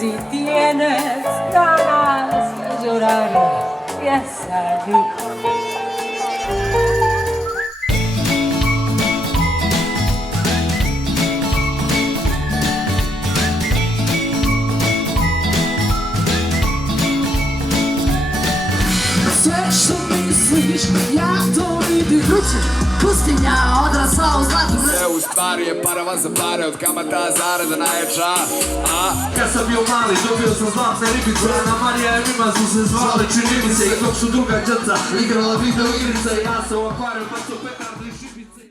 Si tienes ganas de llorar, piensa en mí. Sve što misliš, ja to vidim ruče. Pustinja odrasla u zlatu. Sve u stvari je paravan za pare, od kamata zarada najjača. Kad sam bio mali, dobio sam zlatne ribice. Na Marija i Mima su se zvale, čini mi se. I dok su druga djeca igrala video igrice, ja sam u akvariju pa su Petra.